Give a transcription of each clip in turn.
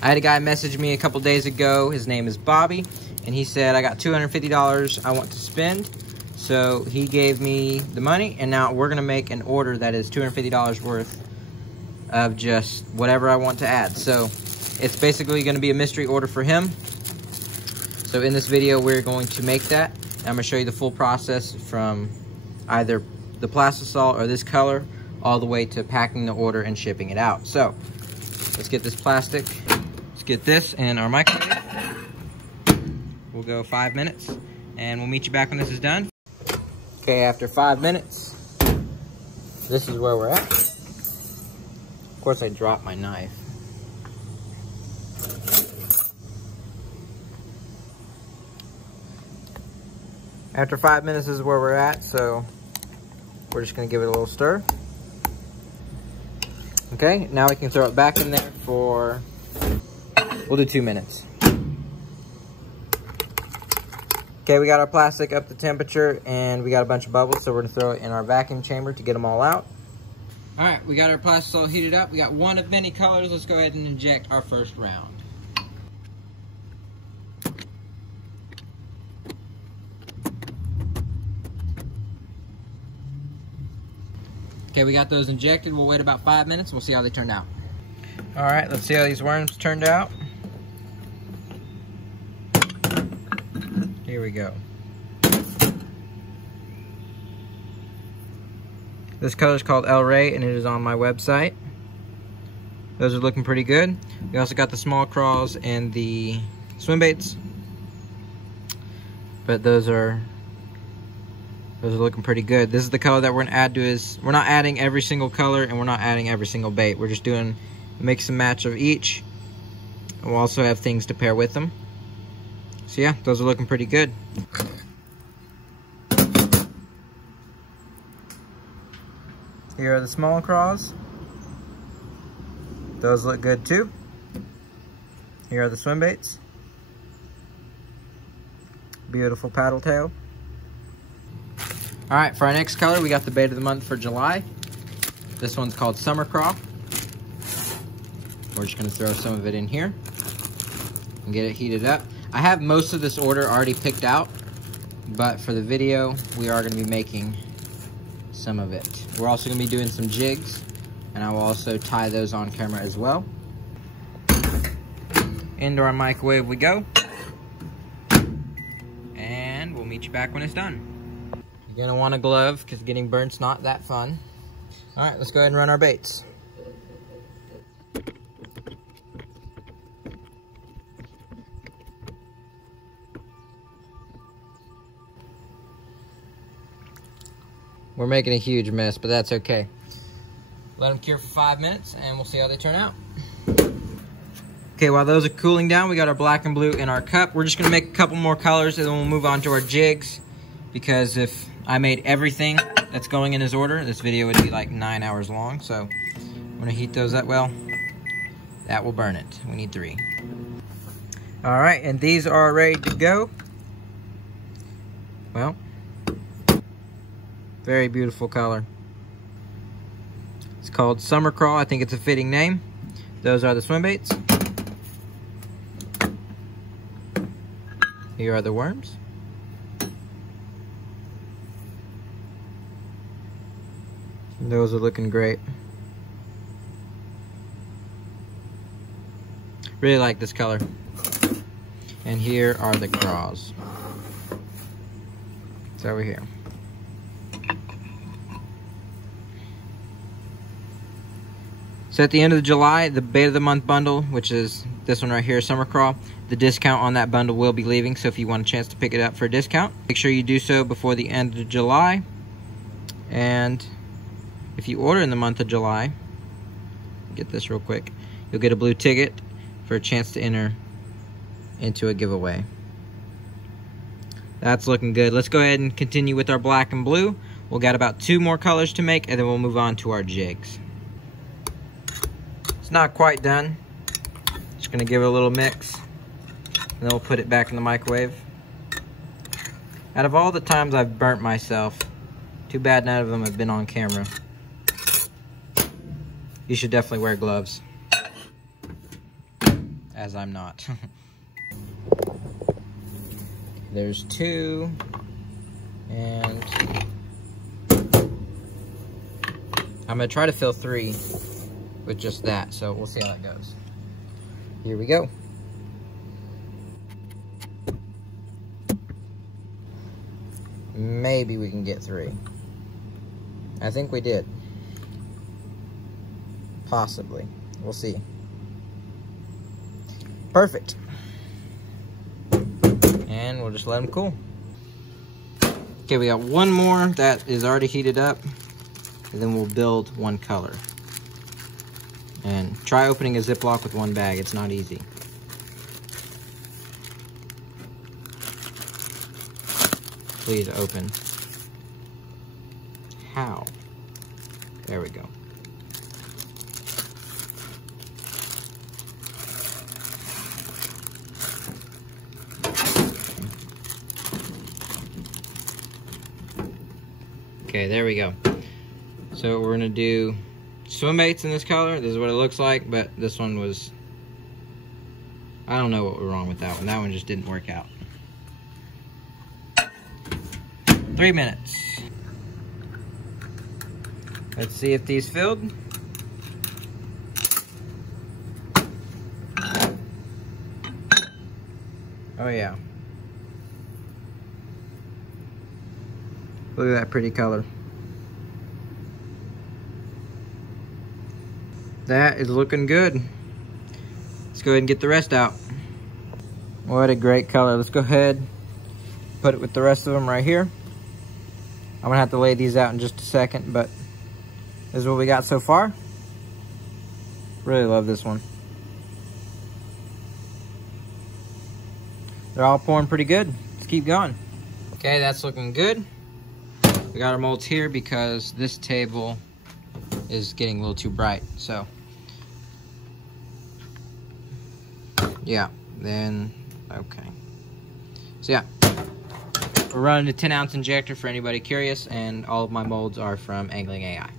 I had a guy message me a couple days ago. His name is Bobby, and he said, I got $250 I want to spend. So he gave me the money, and now we're gonna make an order that is $250 worth of just whatever I want to add. So it's basically gonna be a mystery order for him. So in this video, we're going to make that. I'm gonna show you the full process from either the Plastisol or this color, all the way to packing the order and shipping it out. So let's get this plastic. Let's get this in our microwave. We'll go 5 minutes, and we'll meet you back when this is done. Okay, after 5 minutes, this is where we're at. Of course, I dropped my knife. After 5 minutes, this is where we're at, so we're just gonna give it a little stir. Okay, now we can throw it back in there for, we'll do 2 minutes. Okay, we got our plastic up to temperature and we got a bunch of bubbles, so we're gonna throw it in our vacuum chamber to get them all out. All right, we got our Plastisol heated up. We got one of many colors. Let's go ahead and inject our first round. Okay, we got those injected. We'll wait about 5 minutes and we'll see how they turned out. All right, let's see how these worms turned out. Here we go. This color is called El Rey and it is on my website. Those are looking pretty good. We also got the small crawls and the swim baits. But those are looking pretty good. This is the color that we're gonna add to his. We're not adding every single color and we're not adding every single bait. We're just doing a mix and match of each. And we'll also have things to pair with them. So yeah, those are looking pretty good. Here are the small craws. Those look good too. Here are the swim baits. Beautiful paddle tail. All right, for our next color, we got the bait of the month for July. This one's called Summer Craw. We're just gonna throw some of it in here and get it heated up. I have most of this order already picked out, but for the video, we are gonna be making some of it. We're also gonna be doing some jigs, and I will also tie those on camera as well. Into our microwave we go. And we'll meet you back when it's done. You're gonna want a glove, because getting burnt's not that fun. All right, let's go ahead and run our baits. We're making a huge mess, but that's okay. Let them cure for 5 minutes and we'll see how they turn out. Okay, while those are cooling down, we got our black and blue in our cup. We're just gonna make a couple more colors and then we'll move on to our jigs, because if I made everything that's going in his order, this video would be like 9 hours long. So I'm gonna heat those up well. That will burn it. We need 3. All right, and these are ready to go. Well, very beautiful color. It's called Summer Craw. I think it's a fitting name. Those are the swim baits. Here are the worms. Those are looking great. Really like this color. And here are the craws. It's over here. So at the end of July, the bait of the month bundle, which is this one right here, Summer Craw, the discount on that bundle will be leaving. So if you want a chance to pick it up for a discount, make sure you do so before the end of July. And if you order in the month of July, get this real quick, you'll get a blue ticket for a chance to enter into a giveaway. That's looking good. Let's go ahead and continue with our black and blue. We'll got about 2 more colors to make, and then we'll move on to our jigs. It's not quite done. Just gonna give it a little mix, and then we'll put it back in the microwave. Out of all the times I've burnt myself, too bad none of them have been on camera. You should definitely wear gloves. as I'm not. There's 2, and I'm gonna try to fill 3 with just that, so we'll see how that goes. Here we go. Maybe we can get 3. I think we did. Possibly. We'll see. Perfect. And we'll just let them cool. Okay, we got one more that is already heated up, and then we'll build one color. And try opening a Ziploc with one bag. It's not easy. Please open. How? There we go. Okay, there we go. So we're gonna do swim baits in this color. This is what it looks like, but this one was, I don't know what was wrong with that one. That one just didn't work out. 3 minutes. Let's see if these filled. Oh yeah. Look at that pretty color. That is looking good. Let's go ahead and get the rest out. What a great color. Let's go ahead, put it with the rest of them right here. I'm gonna have to lay these out in just a second, but this is what we got so far. Really love this one. They're all pouring pretty good. Let's keep going. Okay, that's looking good. We got our molds here because this table is getting a little too bright, so yeah, then okay. So yeah, we're running a 10-ounce injector for anybody curious, and all of my molds are from Angling AI.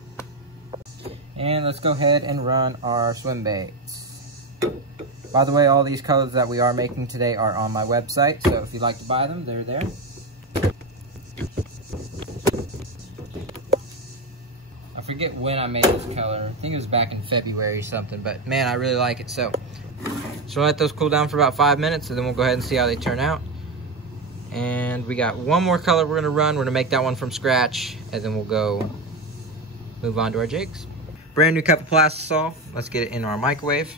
And let's go ahead and run our swim baits. By the way, all these colors that we are making today are on my website, so if you'd like to buy them, they're there. I forget when I made this color. I think it was back in February or something, but man, I really like it. So we'll let those cool down for about 5 minutes, and then we'll go ahead and see how they turn out. And we got one more color we're gonna run. We're gonna make that one from scratch, and then we'll go move on to our jigs. Brand new cup of Plastisol. Let's get it in our microwave.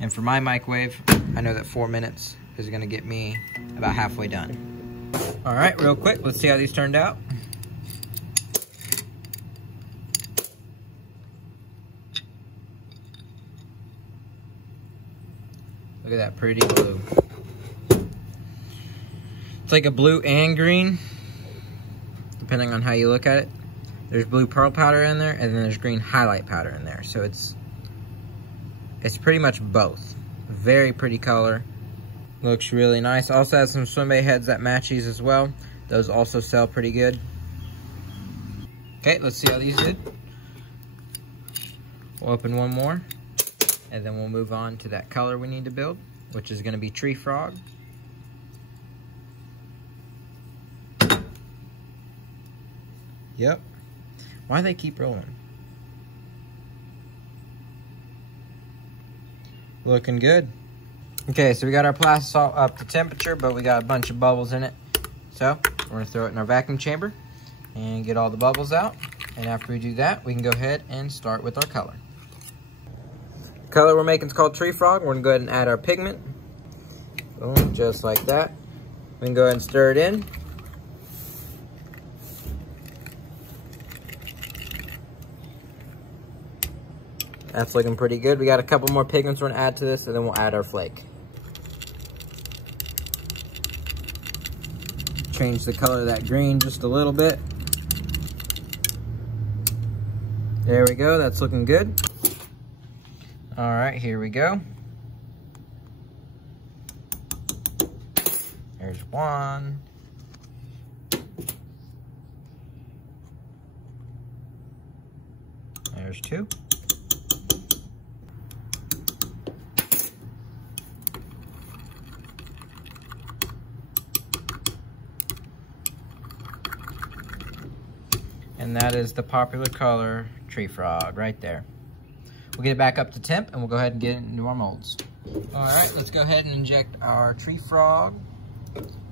And for my microwave, I know that 4 minutes is gonna get me about halfway done. All right, real quick, let's see how these turned out. Look at that pretty blue. It's like a blue and green, depending on how you look at it. There's blue pearl powder in there, and then there's green highlight powder in there. So it's pretty much both. Very pretty color. Looks really nice. Also has some swim bait heads that match these as well. Those also sell pretty good. Okay, let's see how these did. We'll open one more, and then we'll move on to that color we need to build, which is gonna be Tree Frog. Yep. Why do they keep rolling? Looking good. Okay, so we got our Plastisol up to temperature, but we got a bunch of bubbles in it. So we're gonna throw it in our vacuum chamber and get all the bubbles out. And after we do that, we can go ahead and start with our color. The color we're making is called Tree Frog. We're gonna go ahead and add our pigment. Boom, just like that. We can go ahead and stir it in. That's looking pretty good. We got a couple more pigments we're gonna add to this, and then we'll add our flake. Change the color of that green just a little bit. There we go, that's looking good. All right, here we go. There's one. There's two. And that is the popular color tree frog right there. We'll get it back up to temp and we'll go ahead and get it into our molds. All right, let's go ahead and inject our tree frog.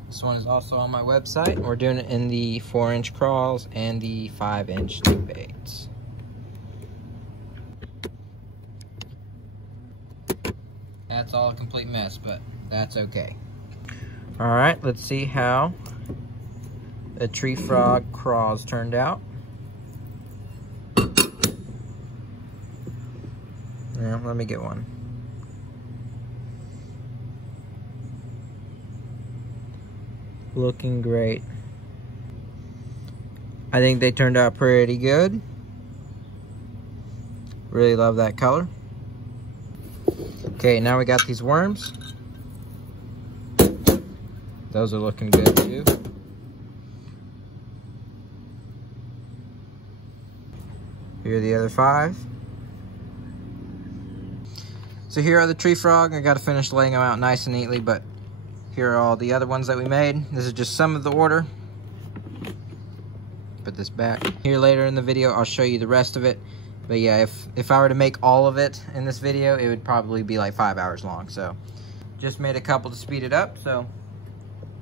This one is also on my website. We're doing it in the 4-inch crawls and the 5-inch stick baits. That's all a complete mess, but that's okay. All right, let's see how the tree frog crawls turned out. Yeah, let me get one. Looking great. I think they turned out pretty good. Really love that color. Okay, now we got these worms. Those are looking good too. Here are the other 5. So here are the tree frog. I got to finish laying them out nice and neatly, but here are all the other ones that we made. This is just some of the order. Put this back. Here later in the video, I'll show you the rest of it. But yeah, if I were to make all of it in this video, it would probably be like 5 hours long. So just made a couple to speed it up. So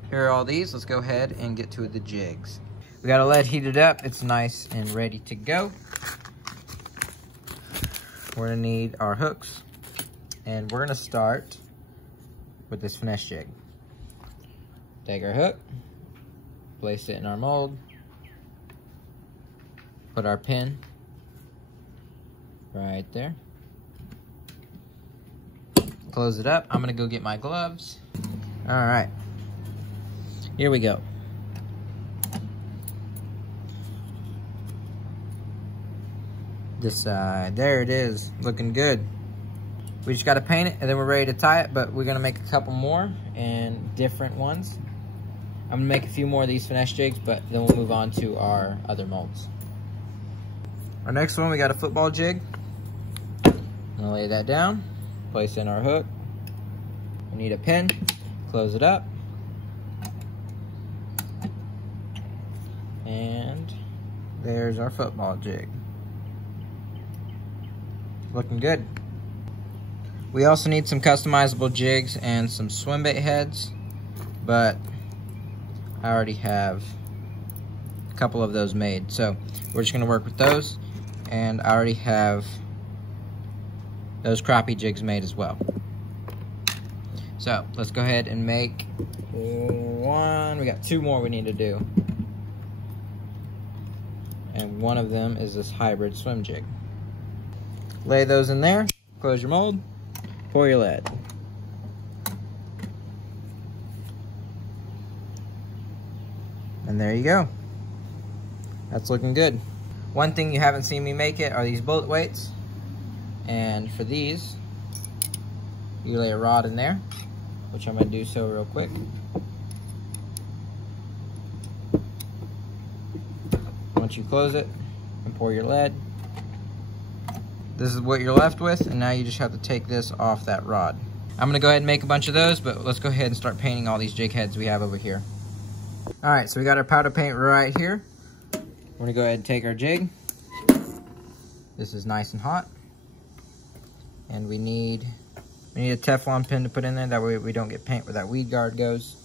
here are all these. Let's go ahead and get to the jigs. We got a lead heated up. It's nice and ready to go. We're gonna need our hooks. And we're gonna start with this finesse jig. Take our hook, place it in our mold, put our pin right there. Close it up. I'm gonna go get my gloves. All right, here we go. This side, there it is, looking good. We just gotta paint it and then we're ready to tie it, but we're gonna make a couple more and different ones. I'm gonna make a few more of these finesse jigs, but then we'll move on to our other molds. Our next one, we got a football jig. I'm gonna lay that down, place in our hook. We need a pin, close it up. And there's our football jig. Looking good. We also need some customizable jigs and some swim bait heads, but I already have a couple of those made. So we're just gonna work with those, and I already have those crappie jigs made as well. So let's go ahead and make one. We got 2 more we need to do. And one of them is this hybrid swim jig. Lay those in there, close your mold, pour your lead. And there you go. That's looking good. One thing you haven't seen me make it are these bullet weights. And for these, you lay a rod in there, which I'm gonna do so real quick. Once you close it and pour your lead, this is what you're left with, and now you just have to take this off that rod. I'm gonna go ahead and make a bunch of those, but let's go ahead and start painting all these jig heads we have over here. All right, so we got our powder paint right here. We're gonna go ahead and take our jig. This is nice and hot. And we need a Teflon pin to put in there, that way we don't get paint where that weed guard goes.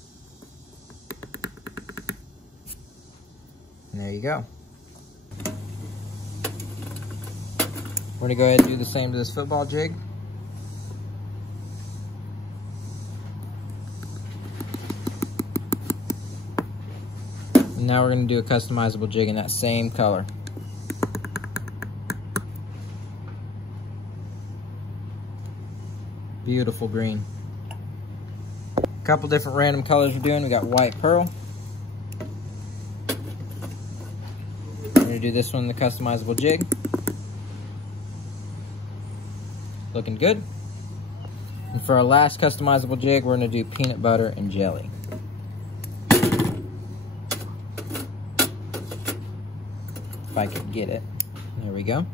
And there you go. We're gonna go ahead and do the same to this football jig. And now we're gonna do a customizable jig in that same color. Beautiful green. A couple different random colors we're doing. We got white pearl. We're gonna do this one, the customizable jig. Looking good. And for our last customizable jig, we're gonna do peanut butter and jelly. If I could get it. There we go.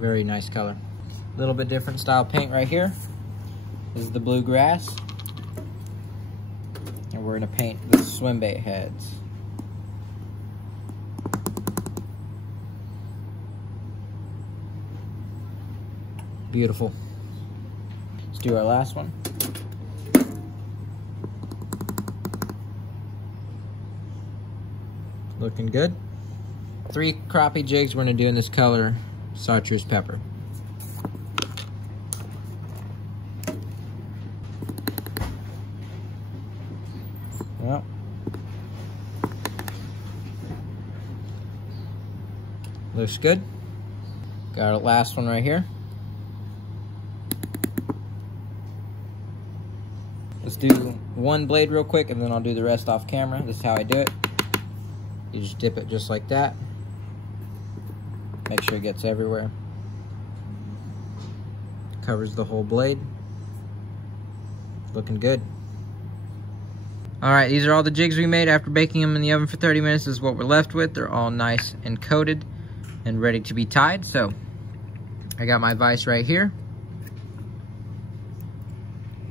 Very nice color. A little bit different style paint right here. This is the bluegrass. we're gonna paint the swim bait heads. Beautiful. Let's do our last one. Looking good. 3 crappie jigs we're gonna do in this color, chartreuse pepper. Well, looks good. Got our last one right here. Let's do one blade real quick and then I'll do the rest off camera. This is how I do it. You just dip it just like that. Make sure it gets everywhere. Covers the whole blade. Looking good. Alright, these are all the jigs we made after baking them in the oven for 30 minutes. This is what we're left with. They're all nice and coated and ready to be tied. So, I got my vise right here.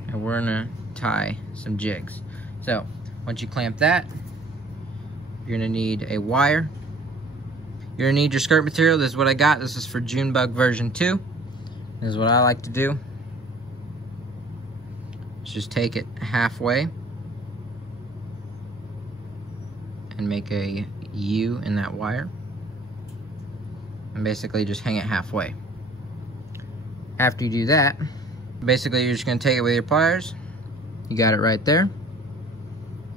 And we're gonna tie some jigs. So, once you clamp that, you're gonna need a wire. You're gonna need your skirt material. This is what I got. This is for Junebug version 2. This is what I like to do. Just take it halfway and make a U in that wire. And basically just hang it halfway. After you do that, basically you're just gonna take it with your pliers. You got it right there.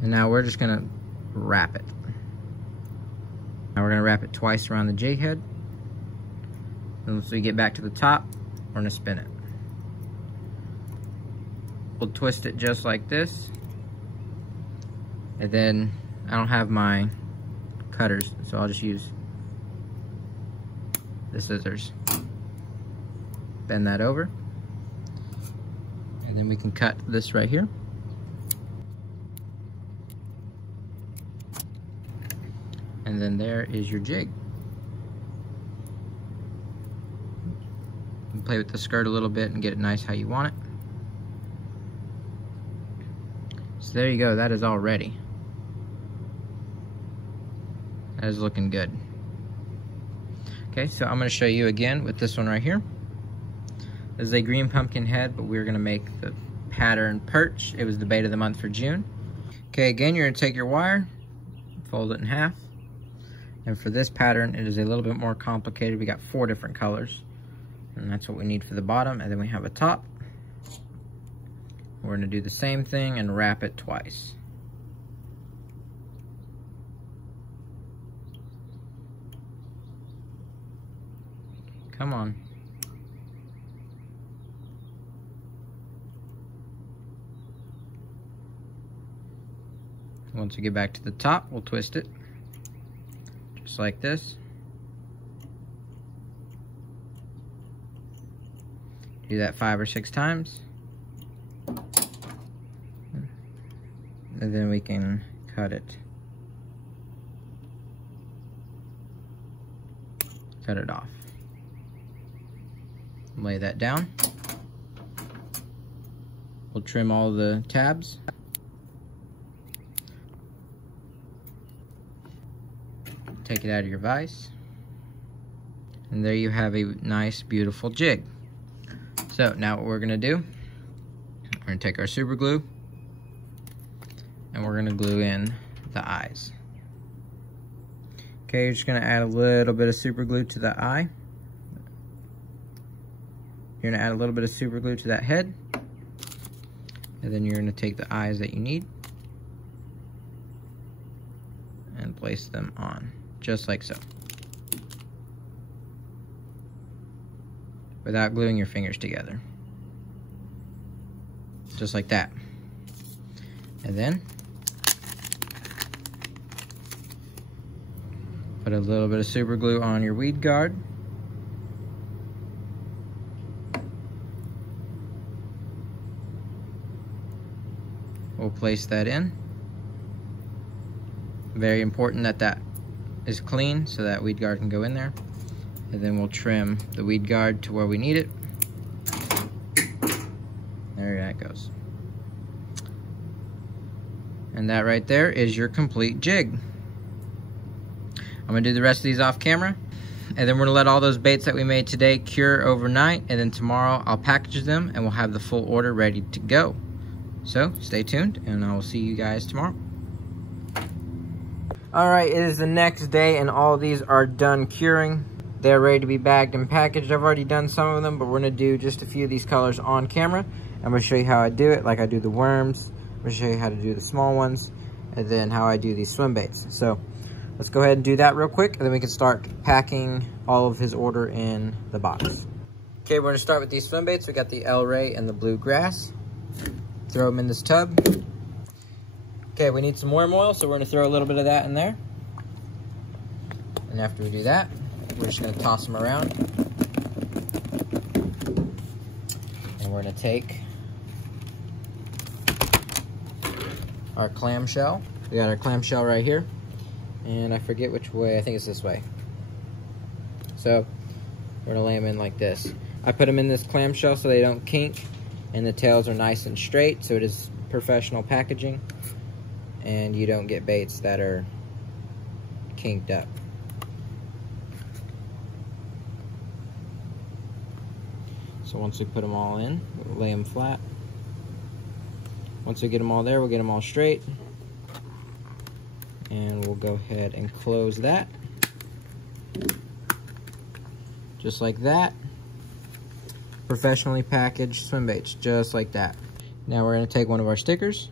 And now we're just gonna wrap it. Now we're gonna wrap it twice around the jig head. And once we get back to the top, we're gonna spin it. We'll twist it just like this. And then I don't have my cutters, so I'll just use the scissors. Bend that over. And then we can cut this right here. And then there is your jig. You can play with the skirt a little bit and get it nice how you want it. So there you go, that is all ready. That is looking good. Okay, so I'm gonna show you again with this one right here. This is a green pumpkin head, but we're gonna make the pattern perch. It was the bait of the month for June. Okay, again, you're gonna take your wire, fold it in half. And for this pattern, it is a little bit more complicated. We got 4 different colors. And that's what we need for the bottom. And then we have a top. We're gonna do the same thing and wrap it twice. Come on. Once we get back to the top, we'll twist it. Just like this. Do that 5 or 6 times. And then we can cut it. Cut it off. Lay that down. We'll trim all the tabs. Take it out of your vise. And there you have a nice, beautiful jig. So now what we're gonna do, we're gonna take our super glue and we're gonna glue in the eyes. Okay, you're just gonna add a little bit of super glue to the eye. You're gonna add a little bit of super glue to that head. And then you're gonna take the eyes that you need and place them on, just like so. Without gluing your fingers together. Just like that. And then put a little bit of super glue on your weed guard. We'll place that in. Very important that that is clean so that weed guard can go in there. And then we'll trim the weed guard to where we need it. There that goes. And that right there is your complete jig. I'm gonna do the rest of these off camera. And then we're gonna let all those baits that we made today cure overnight. And then tomorrow I'll package them and we'll have the full order ready to go. So stay tuned and I will see you guys tomorrow. All right, it is the next day and all these are done curing. They're ready to be bagged and packaged. I've already done some of them, but we're gonna do just a few of these colors on camera. I'm gonna show you how I do it, like I do the worms. I'm gonna show you how to do the small ones, and then how I do these swim baits. So let's go ahead and do that real quick, and then we can start packing all of his order in the box. Okay, we're gonna start with these swim baits. We got the El Rey and the Bluegrass. Throw them in this tub. Okay, we need some worm oil, so we're gonna throw a little bit of that in there. And after we do that, we're just gonna toss them around. And we're gonna take our clamshell. We got our clamshell right here. And I forget which way, I think it's this way. So, we're gonna lay them in like this. I put them in this clamshell so they don't kink, and the tails are nice and straight, so it is professional packaging. And you don't get baits that are kinked up. So once we put them all in, we'll lay them flat. Once we get them all there, we'll get them all straight. And we'll go ahead and close that. Just like that. Professionally packaged swim baits, just like that. Now we're gonna take one of our stickers,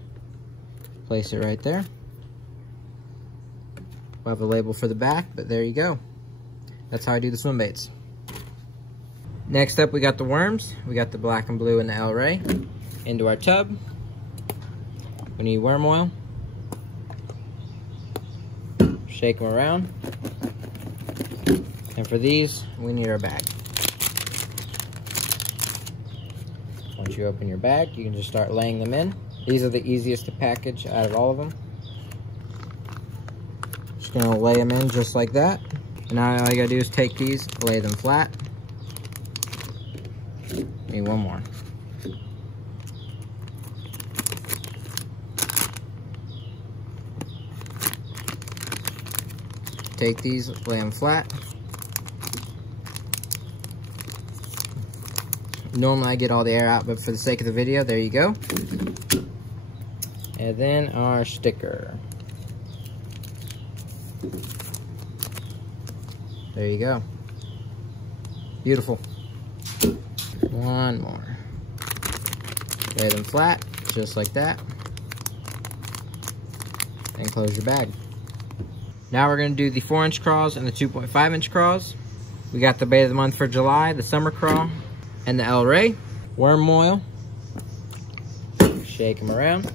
place it right there. We'll have a label for the back, but there you go. That's how I do the swim baits. Next up, we got the worms. We got the black and blue and the El Rey. Into our tub. We need worm oil. Shake them around. And for these, we need our bag. Once you open your bag, you can just start laying them in. These are the easiest to package out of all of them. Just gonna lay them in just like that. And now all you gotta do is take these, lay them flat. Need one more. Take these, lay them flat. Normally I get all the air out, but for the sake of the video, there you go. And then our sticker. There you go. Beautiful. One more. Lay them flat, just like that. And close your bag. Now we're going to do the 4-inch craws and the 2.5-inch craws. We got the bait of the month for July, the summer craw, and the El Rey. Worm oil. Shake them around.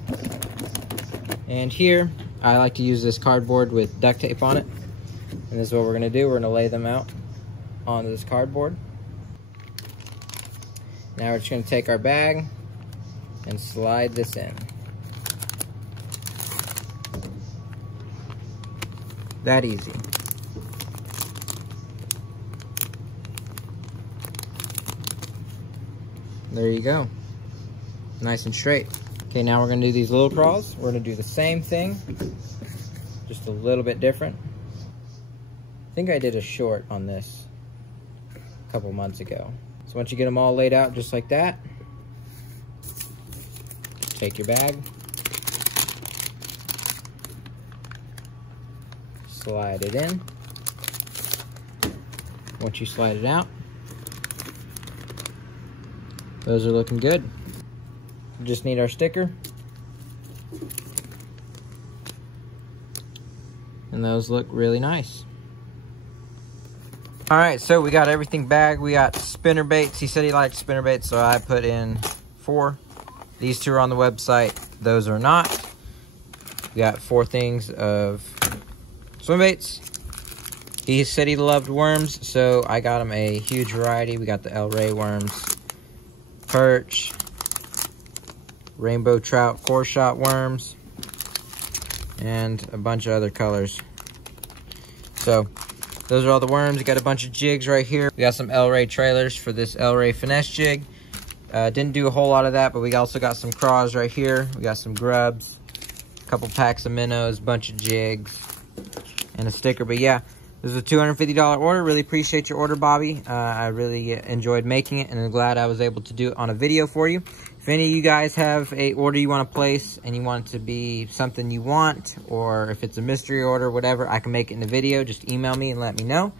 And here, I like to use this cardboard with duct tape on it. And this is what we're going to do. We're going to lay them out onto this cardboard. Now we're just going to take our bag and slide this in. That easy. There you go. Nice and straight. Okay, now we're going to do these little craws. We're going to do the same thing, just a little bit different. I think I did a short on this a couple months ago. So once you get them all laid out just like that, take your bag, slide it in. Once you slide it out, those are looking good. We just need our sticker. And those look really nice. Alright, so we got everything bagged. We got spinner baits. He said he liked spinner baits, so I put in 4. These 2 are on the website. Those are not. We got 4 things of swim baits. He said he loved worms, so I got him a huge variety. We got the El Rey worms, perch, rainbow trout, core shot worms, and a bunch of other colors. So those are all the worms. We got a bunch of jigs right here. We got some El Rey trailers for this El Rey finesse jig. Didn't do a whole lot of that, but we also got some craws right here. We got some grubs, a couple packs of minnows, bunch of jigs, and a sticker. But yeah, this is a $250 order. Really appreciate your order, Bobby. I really enjoyed making it, and I'm glad I was able to do it on a video for you. If any of you guys have a order you want to place and you want it to be something you want, or if it's a mystery order, whatever, I can make it in a video. Just email me and let me know.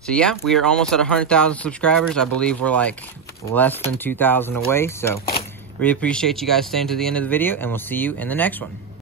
So yeah, we are almost at 100,000 subscribers. I believe we're like less than 2,000 away. So really appreciate you guys staying to the end of the video, and we'll see you in the next one.